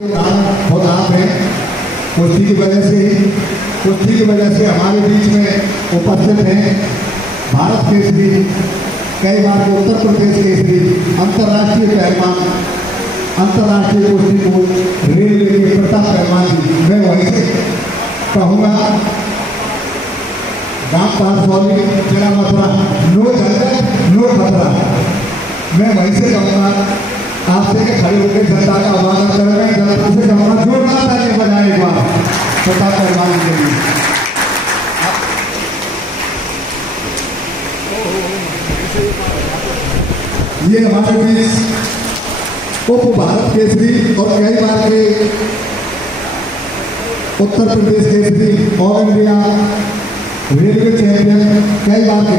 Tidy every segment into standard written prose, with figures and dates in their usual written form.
बहुत आप हैं। कुश्ती की वजह से हमारे बीच में उपस्थित हैं भारत केसरी, कई बार के उत्तर प्रदेश केसरी, अंतर्राष्ट्रीय पहलवान, अंतर्राष्ट्रीय कुश्ती बोर्ड रेलवे के प्रताप पहलवान जी। मैं वहीं से कहूँगा गांव पारसौली जिला मथुरा, नो झंझट नो खतरा। मैं वहीं से कहूँगा आपसे के खड़े होकर जनता का आह्वान कर रहे हैं। जनता से कहूँगा जोरदार ताली बजाए एक बार प्रताप पहलवान के लिए। ये हमारे बीच उप भारत केसरी और कई बार के Uttar Pradesh Kesari, all India railway champion, कई बार के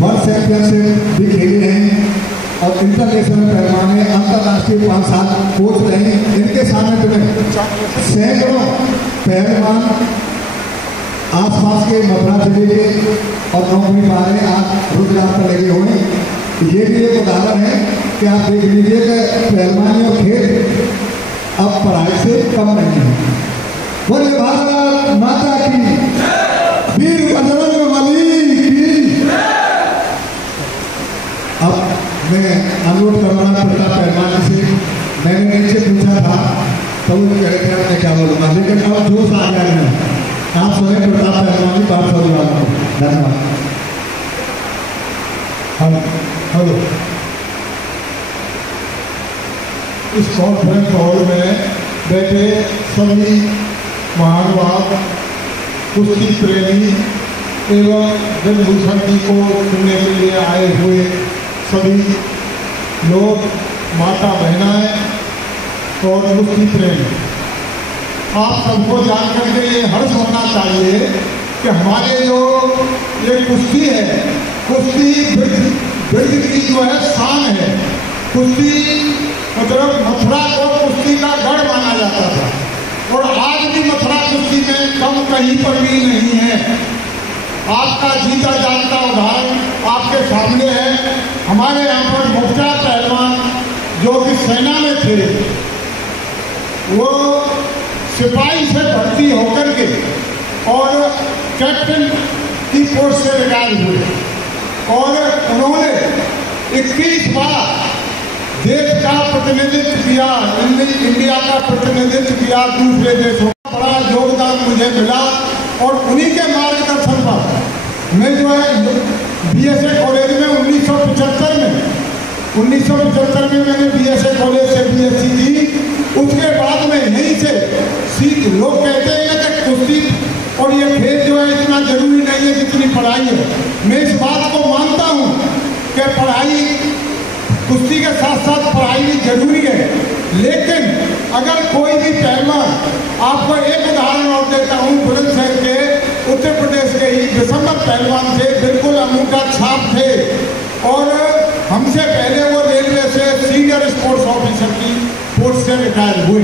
वर्ल्ड चैंपियनशिप भी खेले हैं और इंटरनेशनल पहलवान है, अंतर्राष्ट्रीय 5 साल कोच रहे। इनके सामने तुम्हें सैकड़ों पहलवान आसपास के मथुरा जिले के और नौकरी पा रहे आज रोजगार पर लगे हुए। ये भी एक उदाहरण है कि आप देख लीजिए कि पहलवानी और खेल अब पढ़ाई से कम नहीं है। बोले भारत माता की, वीर बजरंगबली की। अब मैं अनुरोध कर रहा प्रताप पहलवान से, मैंने नीचे पूछा था तो वो कह रहे थे आपने क्या बोलूँगा, लेकिन अब जोश आ गया है। आप स्वयं प्रताप पहलवान की बात कर रहा हूँ। धन्यवाद। हेलो, इस कॉन्फ्रेंस हॉल में बैठे सभी महानुभाव, कुश्ती प्रेमी एवं ब्रजभूषण जी को सुनने के लिए आए हुए सभी लोग, माता बहनाएं और कुश्ती प्रेमी, आप सबको जान करके ये हर्ष होना चाहिए कि हमारे जो ये कुश्ती है, कुश्ती ब्रज की जो है शान है। कुश्ती मतलब मथुरा को कुश्ती का गढ़ माना जाता था और आज भी मथुरा कुश्ती में कम कहीं पर भी नहीं है। आपका जीता जागता उदाहरण आपके सामने है। हमारे यहाँ पर मुख्तार पहलवान जो कि सेना में थे, वो सिपाही से भर्ती होकर के और कैप्टन की पोस्ट से रिटायर हुए और उन्होंने 21 बार देश का प्रतिनिधित्व किया, इंडिया का प्रतिनिधित्व किया दूसरे देशों का। बड़ा योगदान मुझे मिला और उन्हीं के मार्गदर्शन पर मैं जो है बीएसए कॉलेज में 1975 में मैंने बीएसए कॉलेज से बीएससी की। उसके बाद में यहीं से सीख, लोग कहते हैं कि कुश्ती और ये खेल जो है इतना जरूरी नहीं है जितनी पढ़ाई है। मैं इस बात को मानता हूँ कि पढ़ाई, कुश्ती के साथ साथ पढ़ाई भी जरूरी है, लेकिन अगर कोई भी पहलवान, आपको एक उदाहरण और देता हूँ, बुलंदशहर के उत्तर प्रदेश के ही दिसंबर पहलवान थे, बिल्कुल अनूठा छाप थे और हमसे पहले वो रेलवे से सीनियर स्पोर्ट्स ऑफिसर की पोस्ट से रिटायर हुए।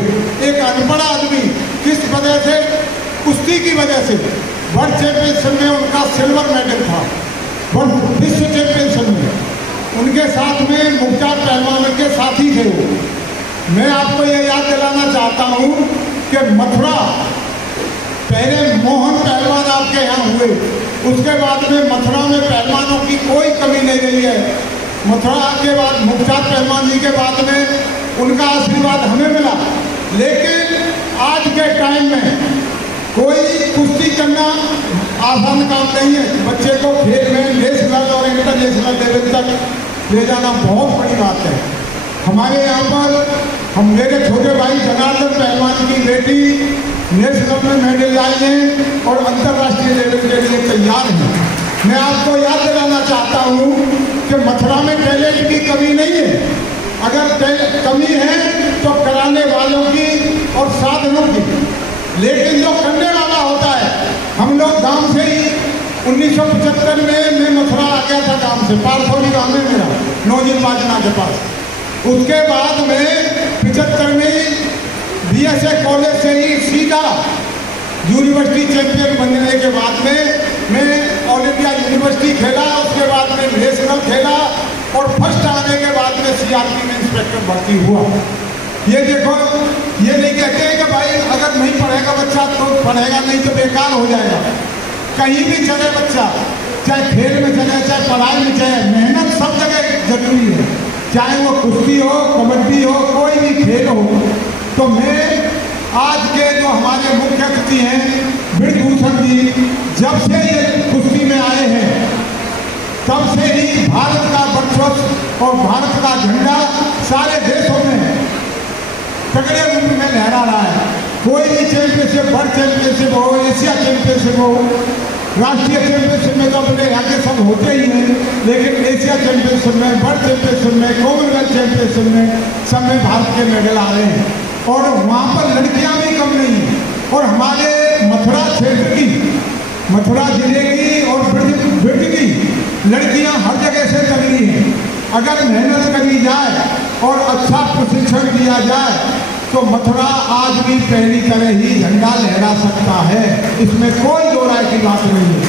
एक अनपढ़ आदमी किस वजह से, कुश्ती की वजह से वर्ल्ड चैंपियनशिप में उनका सिल्वर मेडल था, विश्व चैंपियनशिप में उनके साथ में मुख्तार पहलवान के साथी थे वो। मैं आपको ये याद दिलाना चाहता हूँ कि मथुरा पहले मोहन पहलवान आपके यहाँ हुए, उसके बाद में मथुरा में पहलवानों की कोई कमी नहीं रही है। मथुरा के बाद मुख्तार पहलवान जी के बाद में उनका आशीर्वाद हमें मिला, लेकिन आज के टाइम में कोई कुश्ती करना आसान काम नहीं है। बच्चे को खेल में नेशनल और इंटरनेशनल लेवल तक ले जाना बहुत बड़ी बात है। हमारे यहाँ पर मेरे छोटे भाई जनार्दन पहलवान की बेटी नेशनल में मेडल लाई है और अंतर्राष्ट्रीय लेवल के लिए तैयार है। मैं आपको याद दिलाना चाहता हूँ कि मथुरा में टैलेंट की कमी नहीं है। अगर कमी है तो कराने वालों की और साधनों की, लेकिन जो करने वाला होता है, हम लोग गांव से ही 1975 में मैं मथुरा आ गया था गांव से, पारसौली गांव में मेरा, नौजिल बाजना के पास। उसके बाद में 75 में बीएसए कॉलेज से ही सीधा यूनिवर्सिटी चैंपियन बनने के बाद में मैं ऑल इंडिया यूनिवर्सिटी खेला, उसके बाद में नेशनल खेला और फर्स्ट आने के बाद में सीआरपी में इंस्पेक्टर भर्ती हुआ। ये देखो, ये नहीं कहते हैं कि भाई अगर नहीं पढ़ेगा बच्चा तो पढ़ेगा नहीं तो बेकार हो जाएगा। कहीं भी चले बच्चा, चाहे खेल में चले, चाहे पढ़ाई में चले, मेहनत सब जगह जरूरी है। चाहे वो कुश्ती हो, कबड्डी हो, कोई भी खेल हो। तो मैं आज के जो हमारे मुख्य अतिथि हैं ब्रजभूषण जी, जब से ये कुश्ती में आए हैं तब से ही भारत का वर्चस्व और भारत का झंडा सारे देशों में तगड़े रूप में लहरा रहा है। कोई भी चैंपियनशिप, वर्ल्ड चैंपियनशिप हो, एशिया चैंपियनशिप हो, राष्ट्रीय चैंपियनशिप में तो अपने आगे सब होते ही हैं, लेकिन एशिया चैंपियनशिप में, वर्ल्ड चैंपियनशिप में, कॉमनवेल्थ चैंपियनशिप में सब में भारत के मेडल आ रहे हैं। और वहाँ पर लड़कियाँ भी कम नहीं हैं। और हमारे मथुरा क्षेत्र की, मथुरा जिले की और ब्रज की लड़कियाँ हर जगह से तगड़ी हैं। अगर मेहनत करी जाए और अच्छा प्रशिक्षण दिया जाए तो मथुरा आज भी पहली तरह ही झंडा लहरा सकता है, इसमें कोई दो राय की बात नहीं है।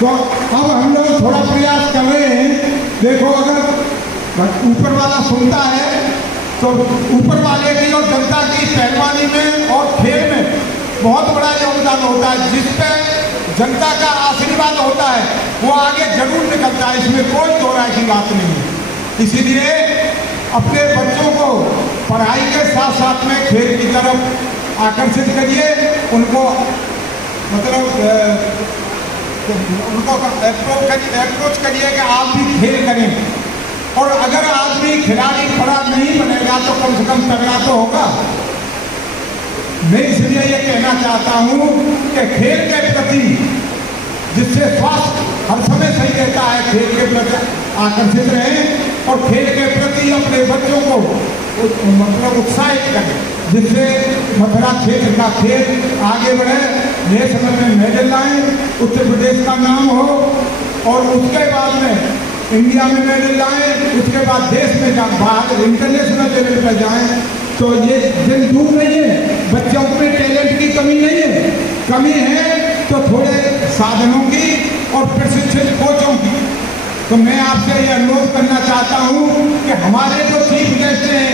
तो अब हम लोग थोड़ा प्रयास कर रहे हैं। देखो, अगर ऊपर वाला सुनता है तो ऊपर वाले की और जनता की पहलवानी में और खेल में बहुत बड़ा योगदान होता है। जिस पे जनता का आशीर्वाद होता है वो आगे जरूर निकलता है, इसमें कोई दो राय की बात नहीं है। इसीलिए अपने बच्चों को पढ़ाई के साथ साथ में खेल की तरफ आकर्षित करिए, उनको मतलब उनको अप्रोच करिए कि आप भी खेल करें। और अगर आदमी खिलाड़ी बड़ा नहीं बनेगा तो कम से कम तगड़ा तो होगा। मैं इसलिए ये कहना चाहता हूँ कि खेल के प्रति, जिससे स्वास्थ्य हर समय सही रहता है, खेल के प्रति आकर्षित रहें और खेल के प्रति अपने बच्चों को मतलब उत्साहित करें, जिससे मथुरा क्षेत्र का खेल आगे बढ़े, नेशनल में मेडल लाएं, उत्तर प्रदेश का नाम हो और उसके बाद में इंडिया में मेडल लाएं, उसके बाद देश में बाहर इंटरनेशनल लेवल पर जाएं। तो ये दिन दूर नहीं है। बच्चों में टैलेंट की कमी नहीं है, कमी है तो थोड़े साधनों की और प्रशिक्षित कोचों की। तो मैं आपसे ये अनुरोध करना चाहता हूँ कि हमारे जो चीफ गेस्ट हैं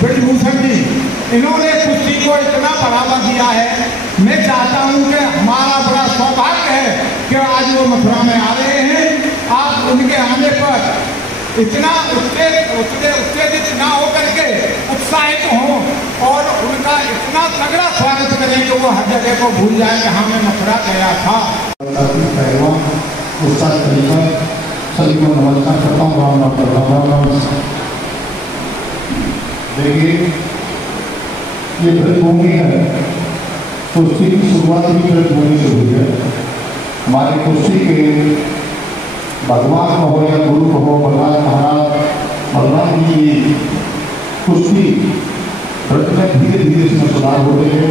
ब्रजभूषण जी, इन्होंने कुश्ती को इतना बढ़ावा दिया है। मैं चाहता हूँ कि हमारा बड़ा सौभाग्य है कि आज वो मथुरा में आ रहे हैं। आप उनके आने पर इतना उत्तेजित ना होकर के उत्साहित हों और उनका इतना तगड़ा स्वागत करें कि वो हर जगह को भूल जाए कि हमने मथुरा गया था। सभी को नमस्कार करता हूँ। देखिए, ये ब्रजभूमि है, कुश्ती की शुरुआत भी ब्रजभूमि से हुई है। हमारे कुश्ती के भगवान को हो या गुरु को हो, भगवान महाराज भगवान की कुश्ती ब्रज में धीरे धीरे इसमें सुधार होते हैं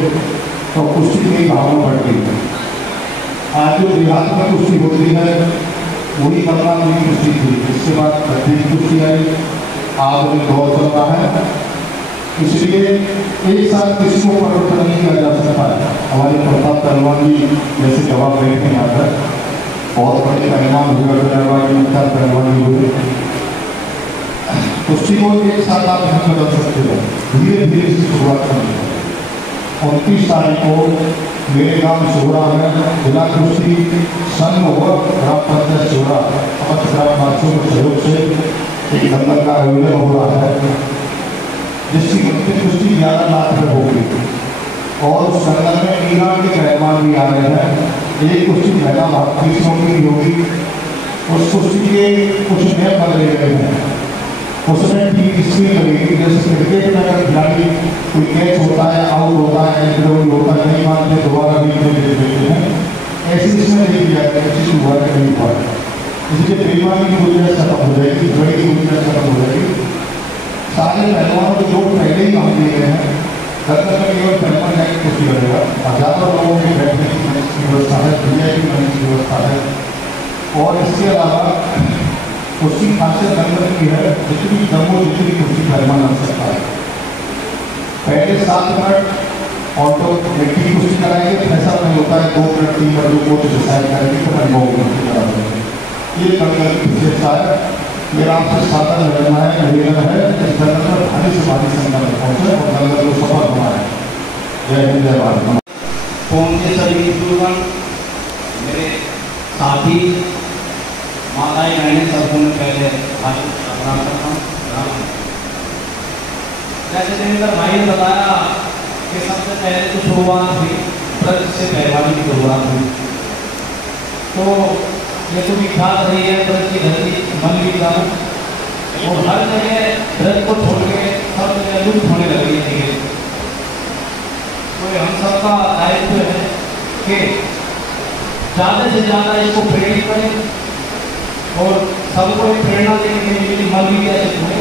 तो कुश्ती की भावना बढ़ती है। आज जो देहात में कुश्ती होती है वही भगवान की कुश्ती थी। इसके बाद बद्री कुश्ती आई, आज दौर चल रहा है। इसलिए एक साथ किसी को परिवर्तन नहीं किया जा सकता है। हमारे प्रताप पहलवान जी जैसे जवाब देते हैं यहाँ पर, बहुत बड़े पहलवान हुए, मुख्तार पहलवान हुए। कुश्ती को एक साथ आप नहीं बदल सकते हो, धीरे धीरे इसकी शुरुआत करनी है। 29 तारीख को मेरे गांव सोहरा में जिला कुश्ती संघ हुआ, ग्राम पंचायत सोहरा समस्त ग्रामवासियों के सहयोग से एक दंगल का आयोजन हो रहा है, जिसकी कीमत कुश्ती 11 लाख रुपये होगी। और उस दंगल में ईरान के पहलवान भी आ रहे हैं। एक कुश्ती महिला भारतीयों की होगी। उस कुश्ती के कुछ नियम बदले गए हैं। उसमें ठीक इसलिए लगेगी जैसे क्रिकेट में अगर खिलाड़ी कोई कैच होता है, आउट होता है, होता है, नहीं मानते दोबारा भी देते हैं, ऐसे इसमें नहीं किया गया, किसी दोबारा नहीं हुआ। इसलिए बेईमानी की गुंजाइश खत्म हो जाएगी, बड़ी की गुंजाइश खत्म हो जाएगी। सारे पहलवानों को जो पहले ही हम दे रहे हैं, दर्शक में केवल पहलवान जाकर कुश्ती करेगा। हजारों लोगों के बैठने की व्यवस्था है, VIP की व्यवस्था है। और इसके अलावा कुश्ती खासियत दंगल की है, जितनी दमो जितनी कुश्ती पहलवान आ सकता है। पहले 7 मिनट और तो व्यक्ति की कुश्ती कराएंगे, ऐसा नहीं होता है 2 मिनट 3 मिनट को डिसाइड करेंगे तो अनुभव कुश्ती करा देंगे। ये दंगल की विशेषता है। मेरा आपसे साधन रहना है, निवेदन है इस जगह पर भारी से भारी संख्या में पहुंचे और लंगर को सफल बनाए। जय हिंद, जय भारत। कौम के सभी बुजुर्ग, मेरे साथी, माताएं बहनें, सबको मैं पहले प्रणाम करता हूँ। जैसे देवेंद्र भाई ने बताया कि सबसे पहले तो शुरुआत हुई व्रत से पहलवानी की शुरुआत हुई, तो ये तो विख्यात रही है व्रत की धरती मंदिर का, और हर जगह व्रत को छोड़ के सब जगह लुप्त होने लगी है धीरे। तो हम सबका दायित्व है कि ज़्यादा से ज़्यादा इसको प्रेरित करें और सबको एक प्रेरणा देने के लिए मंदिर कैसे हुए,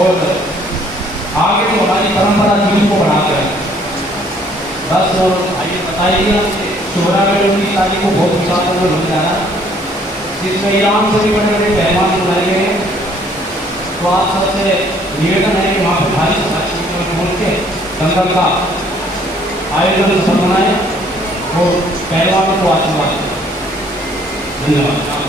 और आगे तो हमारी परंपरा जीवन को बढ़ाते हैं। बस आइए बताइए, शुभरा में 19 तारीख को बहुत विशाल में होने जा रहा है, जिसमें ईरान से भी बड़े बड़े पहलवान बुलाए गए हैं। तो आप सबसे निवेदन है कि वहाँ पर भारी से बोल के दंगल का आयोजन सफल बनाए और पहलवानों को आशीर्वाद दें। धन्यवाद।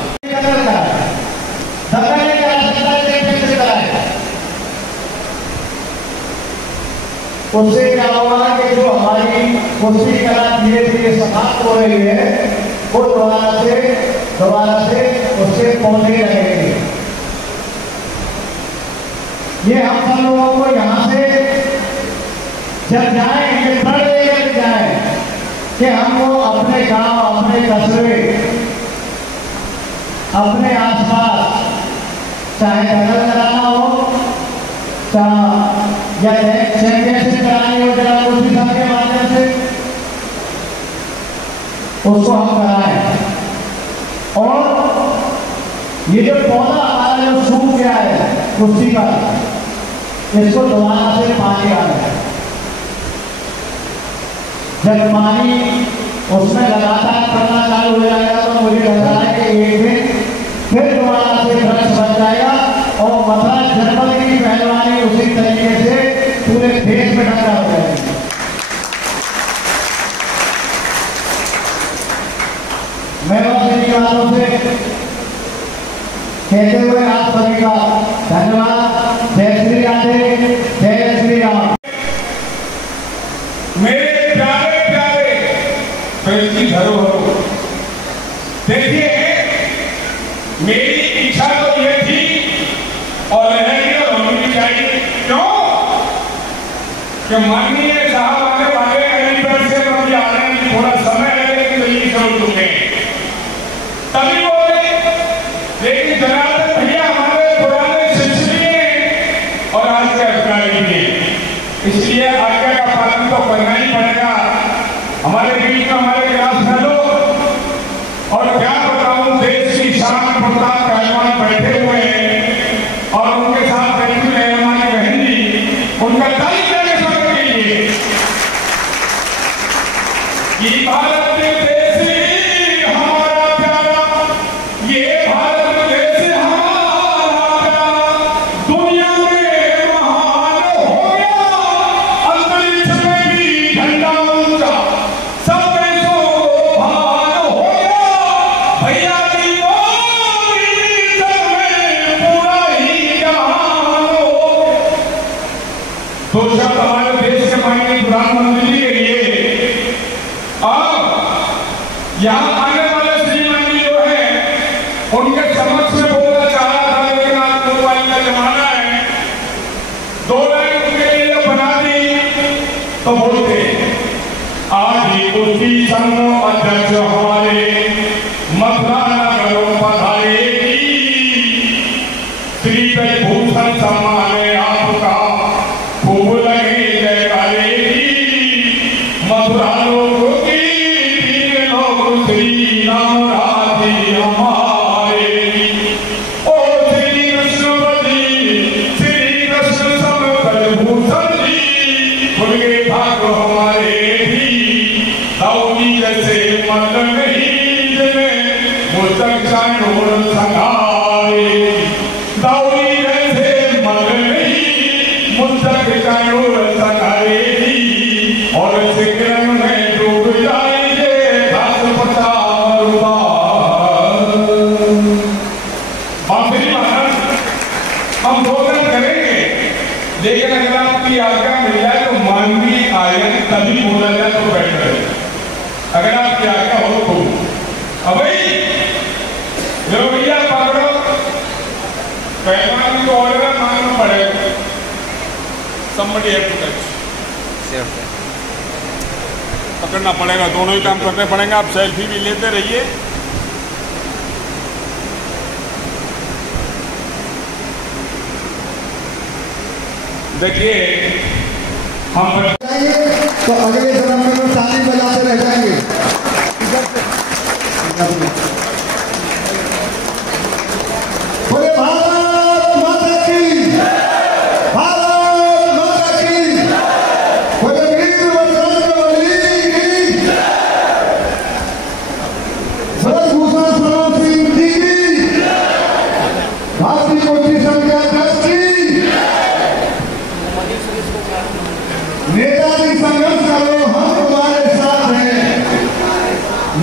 उससे क्या होगा कि जो हमारी कुश्ती कला धीरे धीरे समाप्त हो रही है, वो दोबारा से उससे पौधे लगेंगे। ये हम सब लोगों को यहाँ से जब जाएंगे प्रण लेकर जाए कि हमको अपने गांव, अपने कस्बे, अपने आसपास चाहे दंगल कराना हो, चाहे या चैंपियनशिप करानी हो जिला कुश्ती संघ के माध्यम से, उसको हम कराएं। और ये जो पौधा हमारा जो सूख गया है कुश्ती का, इसको दोबारा से पानी आ जाए। जब पानी उसमें लगातार करना चालू हो जाएगा तो मुझे लग रहा है कि एक दिन फिर दोबारा से वृक्ष बन जाएगा और मथुरा जनपद की पहलवानी उसी तरीके से पूरे देश में डंका हो जाएगी। मैं बस इन्हीं बातों से कहते हुए आप सभी का धन्यवाद। जय श्री राधे, जय श्री राम। मेरे प्यारे प्यारे कृष्ण धरोहरों, देखिए मेरी इच्छा तो ये थी और रहेगी और होनी चाहिए। क्यों? कि माननीय साहब आने वाले एलिफेंट से कभी आने में थोड़ा समय लगेगा, तो ये समझ चुके तभी बोले, लेकिन जनार्दन भैया हमारे पुराने शिष्य हैं और आज के अधिकारी भी, इसलिए आज्ञा का पालन तो करना ही पड़ेगा। हमारे बीच में हमारे क्लास फेलो और क्या बताऊं, देश की शान प्रताप पहलवान बैठे हुए हैं और उनके साथ बैठी हुई हमारी बहन जी, उनका तारीफ करके स्वागत कीजिए। ये भारत देश हमारा प्यारा, ये भारत देश हमारा प्यारा, दुनिया में महान हो गया, अंतरिक्ष में भी झंडा ऊंचा, सब देशों को भान हो गया, भैया की पूरा ही जहान हो। तो शब्द हमारे देश के माननीय प्रधानमंत्री जी के लिए यहाँ आने वाले श्रीमान जी जो है उनके समक्ष में बोलना चाह रहा था, लेकिन आज मोबाइल का जमाना है, 2 लाइन उनके लिए जब बना दी तो बोलते, आज ही कुश्ती संघ अध्यक्ष हमारे मथुरा नगरों पधारेगी, श्री भूषण सम्मान आपका खूब लगे जयकारेगी, मथुरा लोगों की श्री राम राधे हमारे, ओ श्री कृष्णपति श्री कृष्ण समकल भूषण जी, उनके भाग हमारे भी, दाऊदी जैसे मत नहीं जिन्हें मुझतक चांदोर संघारे, दाऊदी जैसे मत नहीं मुझतक चांदोर संघारे, और सिकरन में डूब जाएंगे घास पत्ता बांसुरी लेकिन अगर आपकी आज्ञा मिल जाए तो मानवीय आयन तभी बोला जाए तो बैठ रहे, अगर आपकी आज्ञा हो तो। अब भाई भैया पकड़ो, पहलवान को ऑर्डर मानना पड़ेगा। somebody have to touch, पकड़ना पड़ेगा, दोनों ही काम करने पड़ेंगे। आप सेल्फी भी लेते रहिए। देखिए हम तो अगले जन्म में ताली बजाते रह जाएंगे। बोले भारत माता की, भारत माता की, बोले वीर बजरंगबली की, भरतभूषण शरण सिंह जी की, भारतीय कोटि संघ के अध्यक्ष की, नेताजी संघर्ष करो हम तुम्हारे साथ हैं,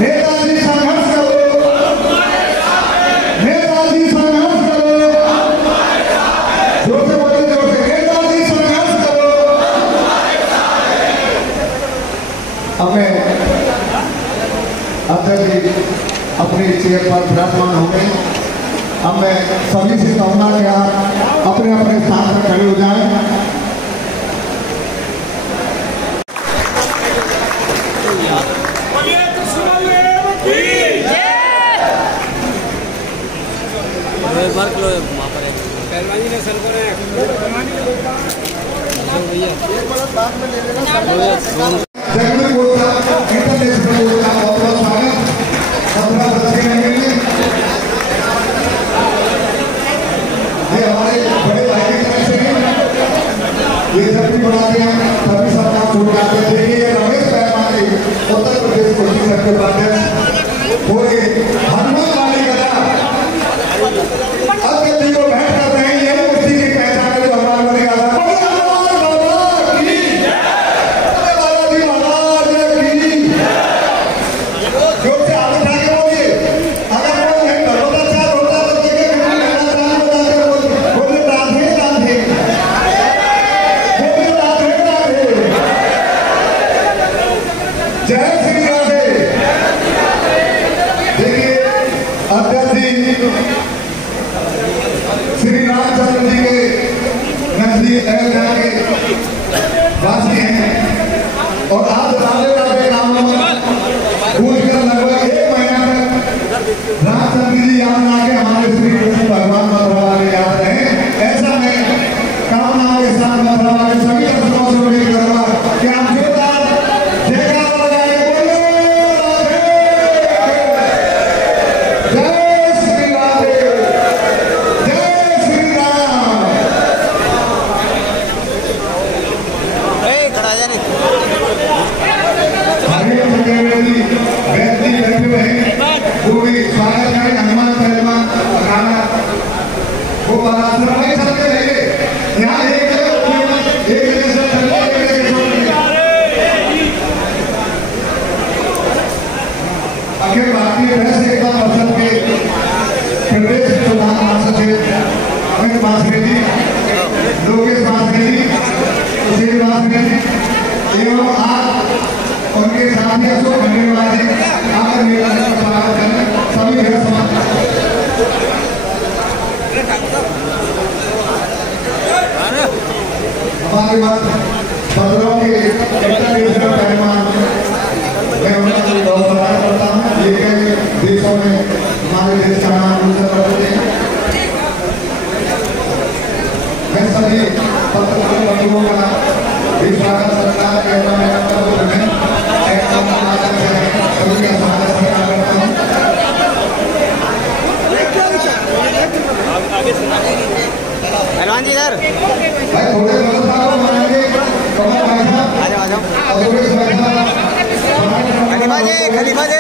नेताजी संघर्ष करो, नेताजी संघर्ष करो, जोर से बोले, जोर से, नेताजी संघर्ष करो। अब मैं अध्यक्ष जी अपनी चेयर पर विराजमान हो गए। अब मैं सभी से कहूँगा कि आप अपने अपने स्थान पर खड़े हो जाएं। पहलवानी ने सर को जगमें बोलता इंटरनेशनल बोलता बहुत बहुत स्वागत। 15 वर्ष के लिए ये हमारे बड़े भाई की तरफ से ये जब भी बनाते हैं तभी सब काम छूट जाते हैं। देखिए ये रमेश पहलवान जी उत्तर प्रदेश कोटि संघ के उपाध्यक्ष पूरे हनुमान वाली कला अध्यक्ष जी को भेंट कर रहे हैं। यही उसी की पहचान है जो हनुमान वाली कला श्री रामचंद्र जी के नजदीक अयोध्या के वासी हैं और आज राधे नामों में पूछकर लगभग 1 महीना तक रामचंद्र जी याद ना के हमारे श्री कृष्ण भगवान मथुरा वाले याद रहे। ऐसा मैं कामनाओं के साथ मथुरा वाले सभी दर्शकों से उम्मीद करूंगा कि आप जोरदार जयकार लगाए। स्वागत है हनुमान पहलवान राणा वो आश्रम में चलते रहेंगे। यहाँ एक अखिल भारतीय प्रेस एकता परिषद के प्रदेश प्रधान महासचिव अमित बांसुरे जी, लोकेश बांसुरे जी, सुशील बांसुरे जी एवं आज उनके साथी अशोक खंडेलवाल जी आकर मेला का स्वागत करें। सभी मेरा समाज हमारे बाद बदलाव के इंटरनेशनल पहलवान मैं उनका बहुत स्वागत करता हूँ। ये कई देशों में हमारे देश का नाम ऊंचा करते हैं। मैं सभी पत्रकार बंधुओं का भी स्वागत सरकार के पहलवान जी इधर भाई थोड़े खलीफा जी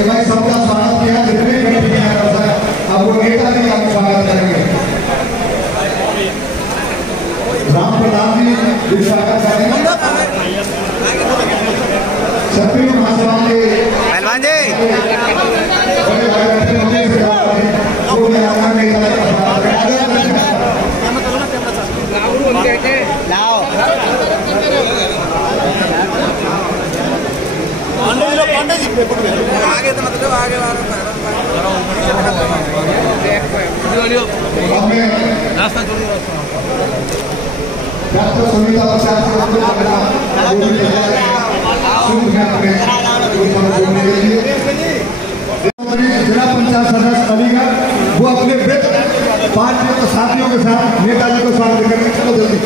कि भाई सबका स्वागत किया, जितने भी नहीं कर सकते अब वो नेता भी आप स्वागत करेंगे। राम प्रधान जी भी स्वागत करेंगे। सभी महासभा के पहलवान जी बड़े भाई बैठे होंगे, वो भी आगामी नेता का स्वागत करेंगे। लाओ आगे तो मतलब आगे रास्ता डॉक्टर सुनीता प्रसाद से जिला पंचायत सदस्य अलीगढ़ वो अपने पार्टी के साथियों के साथ नेताजी को स्वागत करेंगे। चलो जल्दी।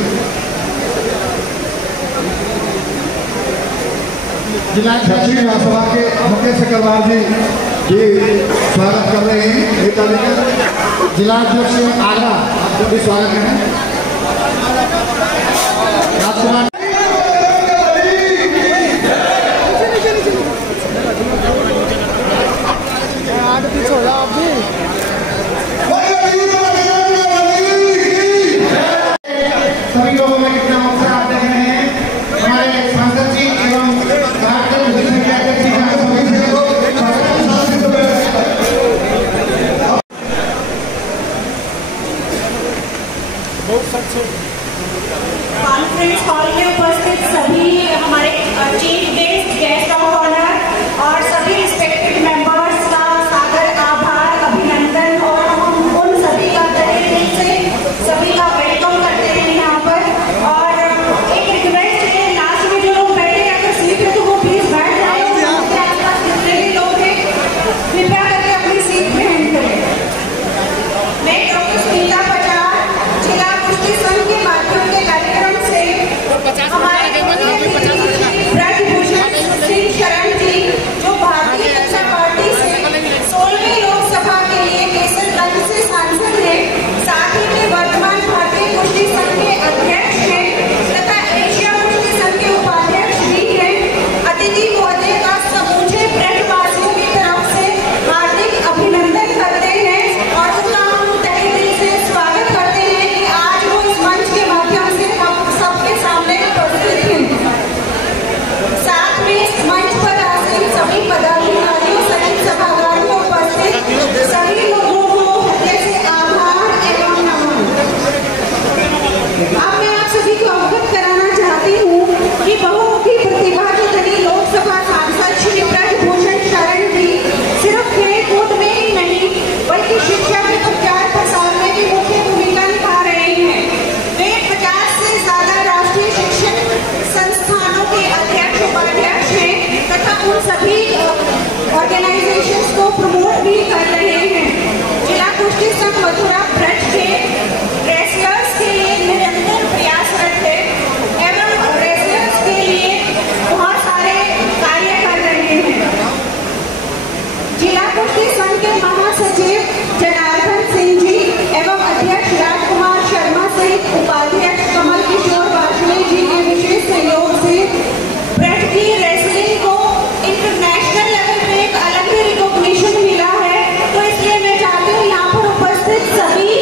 जिला छठी महासभा के मुकेश अग्रवाल जी भी स्वागत कर रहे हैं नेताजी का। जिला अध्यक्ष आगरा आपको भी स्वागत करें। राजकुमार सभी लोगों में कितना उत्साह आप देख रहे हैं। हमारे सांसद जी एवं कॉन्फ्रेंस हॉल में उपस्थित सभी हमारे chief guest, guest of honour और सभी रिस्पेक्टेड मेंबर्स का सादर आभार, अभिनंदन और हम उन सभी का तहे दिल से सभी का वेलकम करते हैं यहाँ पर। और एक रिक्वेस्ट है, लास्ट में जो लोग बैठे अगर सीट है तो वो प्लीज बैठ जाए। उनके आसपास जितने भी लोग हैं कृपया करके अपनी सीट में हैंड करें। मैं डॉक्टर सुनीता प्रसाद जिला कुश्ती संघ के माध्यम के कार्यक्रम से हमारे ब्रजभूषण सिंह शरण जी जो भारतीय जनता पार्टी से 16वीं लोकसभा के लिए केसरगंज से सांसद हैं, साथ ही में वर्तमान भारतीय कुश्ती संघ के अध्यक्ष हैं तथा एशिया कुश्ती संघ के उपाध्यक्ष भी हैं। अतिथि महोदय का समूचे ब्रजवासियों की तरफ से हार्दिक अभिनंदन करते हैं और उनका हम तहे दिल से स्वागत करते हैं कि आज वो इस मंच के माध्यम से हम सबके सामने उपस्थित हैं। साथ में इस मंच पर आसीन सभी पदाधिकारियों सहित सभागार में उपस्थित सभी लोगों को हृदय से आभार एवं नमन। अब मैं आप सभी को अवगत कराना चाहती हूँ कि बहुमुखी प्रतिभा के धनी लोकसभा सांसद श्री ब्रजभूषण शरण जी सिर्फ खेल कूद में ही नहीं बल्कि शिक्षा के प्रचार प्रसार में भी मुख्य भूमिका निभा रहे हैं। वे 50 से ज्यादा राष्ट्रीय शिक्षण संस्थानों के अध्यक्ष उपाध्यक्ष हैं तथा उन सभी ऑर्गेनाइजेशंस को प्रमोट भी कर रहे हैं। जिला कुश्ती संघ मथुरा ब्रज के रेसलर्स के लिए निरंतर प्रयासरत है एवं रेसलर्स के लिए बहुत सारे कार्य कर रहे हैं। जिला कुश्ती संघ के महासचिव जनार्दन सिंह जी एवं अध्यक्ष राजकुमार शर्मा सहित उपाध्यक्ष कमल किशोर वाजपेयी जी के विशेष सहयोग से ब्रज की रेसलिंग को इंटरनेशनल लेवल पे एक अलग ही रिकॉग्निशन मिला है। तो इसलिए मैं चाहती हूँ यहाँ पर उपस्थित सभी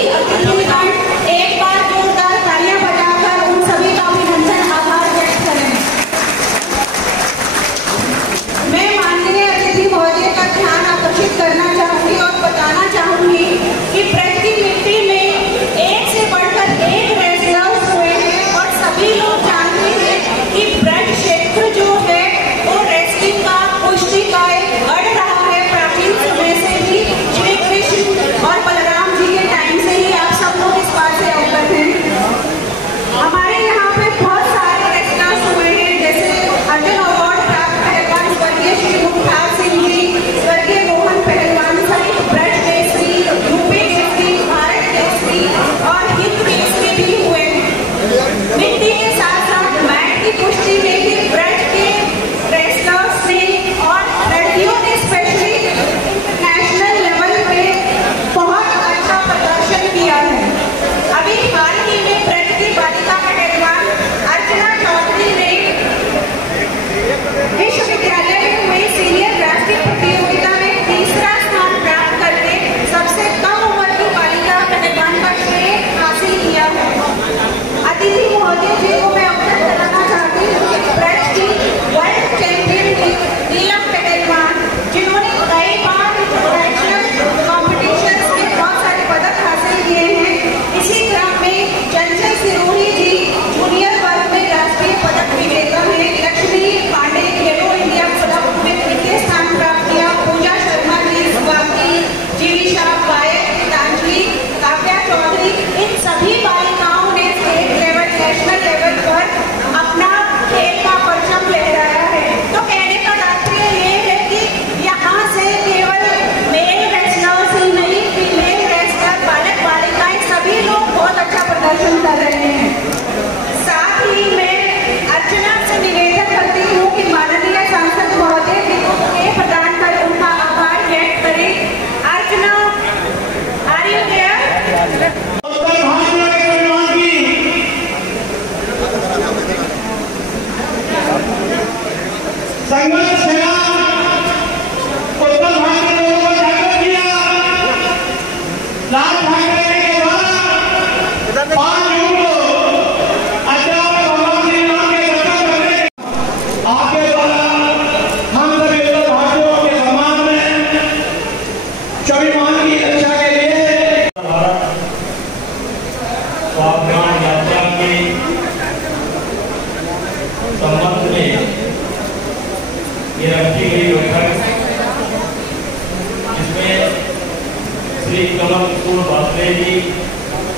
श्री कमल कुमार वासले जी,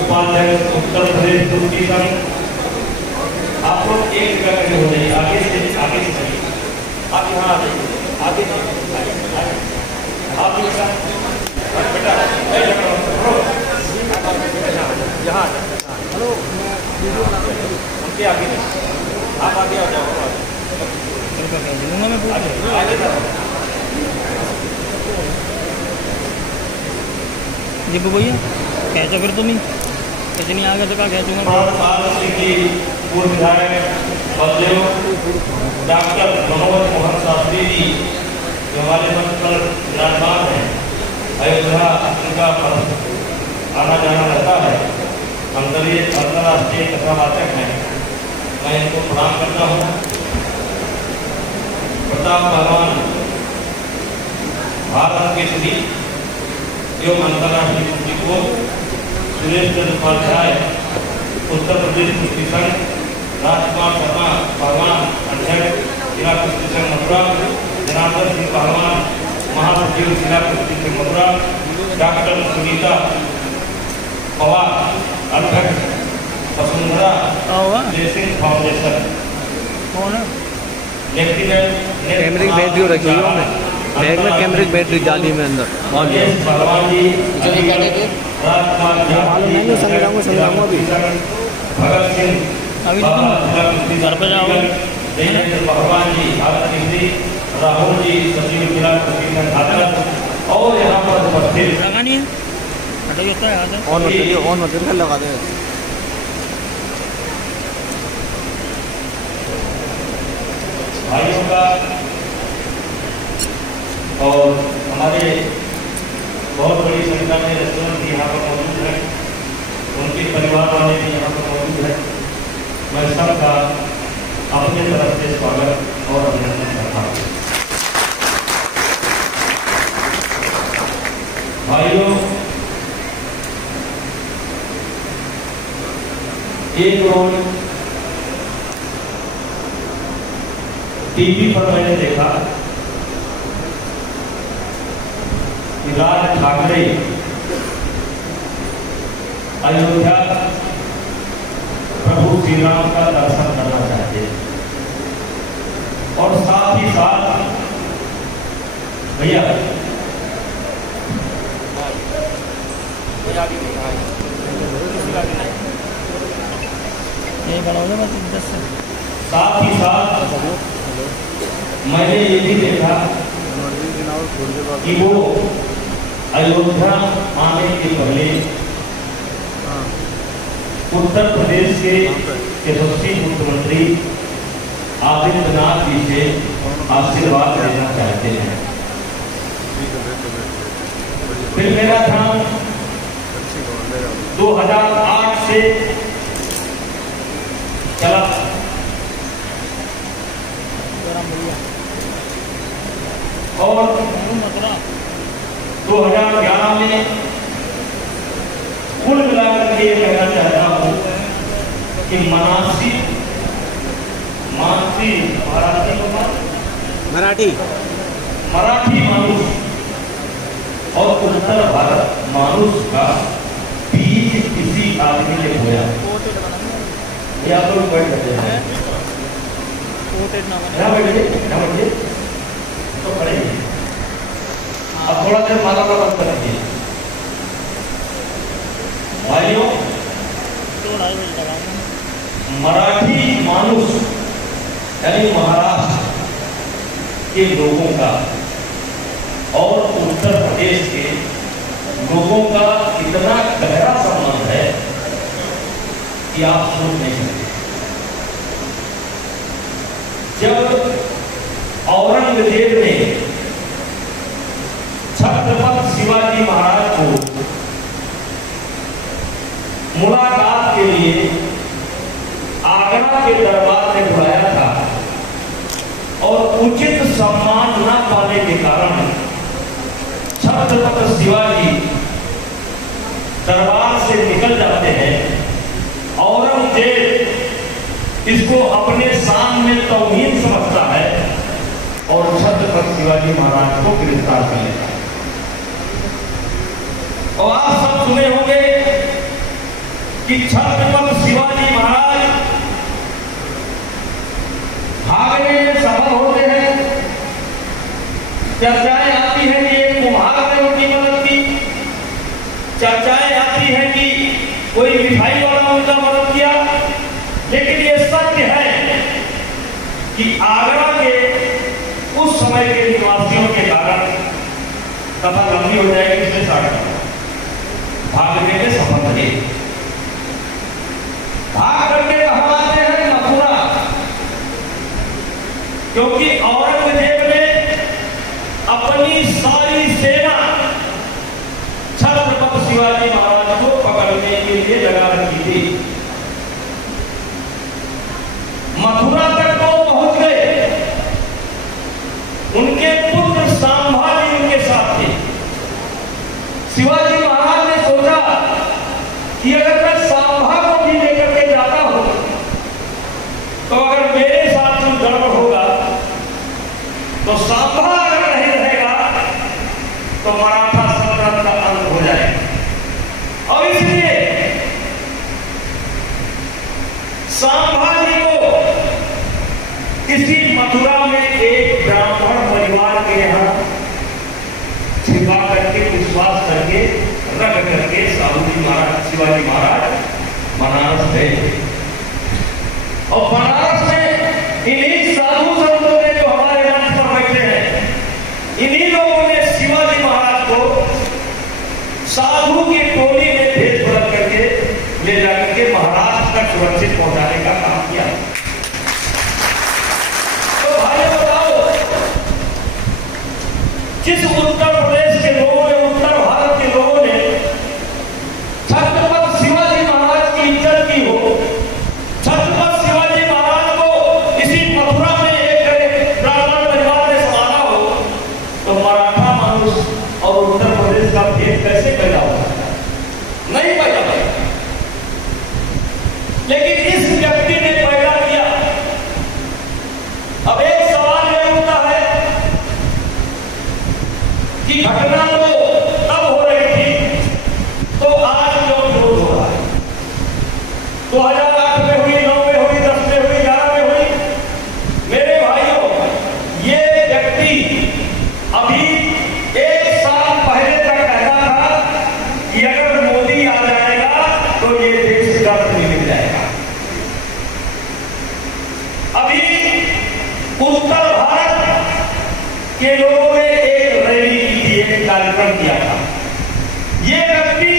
उपाध्यक्ष उत्तर प्रदेश कुश्ती संघ। आप लोग एक जगह खड़े हो जाइए, आगे से चलिए, आप यहाँ आ जाइए, आगे आप बेटा यहाँ हेलो उनके आगे आप आगे आ जाओ, दीपू भैया कैसे फिर तुम ही कैसे नहीं आ गए तो क्या कैचूंगा सिंह जी पूर्व विधायक और डॉक्टर मनोज मोहन शास्त्री जी जो हमारे मंच पर विराजमान है, अयोध्या उनका आना जाना रहता है, अंतर्राष्ट्रीय कथावाचक हैं, मैं इनको प्रणाम करता हूँ। प्रताप पहलवान भारत के श्री एवं अंतर्राष्ट्रीय कुश्ती कोच, सुरेश चंद्र उपाध्याय उत्तर प्रदेश कुश्ती संघ, राजकुमार शर्मा पहलवान अध्यक्ष जिला कुश्ती संघ मथुरा, जनार्दन सिंह पहलवान महासचिव जिला कुश्ती संघ मथुरा, डॉक्टर सुनीता पवार अध्यक्ष वसुंधरा रेसिंग फाउंडेशन। कैमरे की बैटरी रखी हुई है बैग में, कैमरे की बैटरी डाली में अंदर। भगवान जी समझाऊंगा भी भगत सिंह घर पर जाओ, भगवान जी राहुल जी सचिव जिला कुश्ती संघ और यहाँ पर उपस्थित लगानी है ऑन मटेरियल लगा दे। भाइयों का और हमारे बहुत बड़ी संख्या में रेस्टोरेंट भी यहाँ पर मौजूद है, उनके परिवार वाले भी यहाँ पर मौजूद है। मैं सबका अपने तरफ से स्वागत और अभिनंदन करता हूँ। भाइयों, एक रोज टीवी पर मैंने देखा कि राज ठाकरे अयोध्या प्रभु श्री राम का दर्शन करना चाहते हैं और साथ ही साथ भैया साथ ही साथ मैंने ये भी देखा कि वो अयोध्या आने के पहले उत्तर प्रदेश के यशस्वी मुख्यमंत्री आदित्यनाथ जी से आशीर्वाद लेना चाहते हैं। फिर मेरा ध्यान 2008 से चला और 2011 में कुल मिलाकर के ये कहना चाहता हूँ कि मराठी मानुष और उत्तर भारत मानुष का बीज किसी आदमी ने बोया। ये आप लोग बैठ सकते हैं, बैठिए तो खड़े। अब थोड़ा देर माला का बंद कर दीजिए। भाइयों, मराठी मानुष यानी महाराष्ट्र के लोगों का और उत्तर प्रदेश के लोगों का इतना गहरा संबंध है कि आप सोच नहीं सकते। जब औरंगजेब ने छत्रपति शिवाजी महाराज को मुलाकात के लिए आगरा के दरबार में बुलाया था और उचित सम्मान न पाने के कारण छत्रपति शिवाजी दरबार से निकल जाते हैं। औरंगजेब इसको अपने शान में तौहीन समझता है और छत्रपति शिवाजी महाराज को गिरफ्तार कर लेता है। और कि छत्रपति शिवाजी महाराज भागने में सफल होते हैं। चर्चाएं आती हैं कि एक कुम्हार ने उनकी मदद की, चर्चाएं आती हैं कि कोई मिठाई वाला उनका मदद किया, लेकिन ये सत्य है कि आगरा के उस समय के निवासियों के कारण कथा लंबी हो जाएगी, इसलिए भागने में सफल रहे। भाग करके कहां आते हैं? मथुरा, क्योंकि औरंगजेब ने अपनी सारी सेना छत्रपति शिवाजी महाराज को पकड़ने के लिए लगा रखी थी। मथुरा तक वो पहुंच गए, उनके पुत्र संभाजी उनके साथ थे। शिवाजी महाराज ने सोचा कि अगर मैं सांभा को भी लेकर के जाता हूं तो अगर मेरे साथ कुछ गड़बड़ होगा तो सांभा अगर नहीं रहेगा तो मराठा सल्तनत का अंत हो जाएगा। और इसलिए संभाजी को किसी मथुरा में एक ब्राह्मण परिवार के यहाँ छिपा करके विश्वास करके रख करके शिवाजी महाराज बनारस गए। और बनारस में इन्हीं साधु संतों ने जो हमारे मंच पर बैठे हैं, इन्हीं लोगों ने शिवाजी महाराज को साधु की टोली में भेज बदल करके ले जाकर के महाराष्ट्र तक सुरक्षित पहुंचाने का काम किया। तो भाई बताओ, जिस उत्तर प्रदेश के लोगों ने, उत्तर भारत के लोगों ने छत्रपति शिवाजी महाराज की इज्जत की हो, छत्रपति शिवाजी महाराज को इसी मथुरा में एक ब्राह्मण परिवार ने संभाला हो, तो मराठा मानुष और उत्तर प्रदेश का भेद कैसे पैदा हो सकता है? नहीं पैदा होगा। लेकिन इस व्यक्ति ने पैदा किया। अब एक सवाल यह उठता है कि घटना तो तब हो रही थी, तो आज क्यों विरोध हो रहा है? 2008 में हुई, 9 में हुई, 10 में हुई, 11 में हुई। मेरे भाइयों, ये व्यक्ति अभी 1 साल पहले तक कहता था कि अगर मोदी आ जाएगा तो ये देश गर्द में मिल जाएगा। अभी उत्तर भारत के लोगों ने एक रैली की थी, एक कार्यक्रम किया था। ये व्यक्ति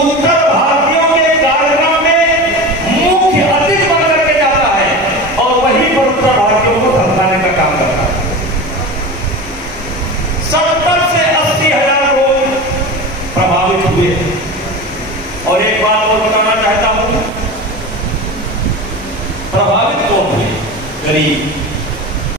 उत्तर भारतीयों के कार्यक्रम में मुख्य अतिथि बन करके जाता है और वहीं पर उत्तर भारतीयों को धमकाने का काम करता है। 70 से 80 हजार लोग प्रभावित हुए। और एक बात और बताना चाहता हूं, प्रभावित कौन हुए? गरीब।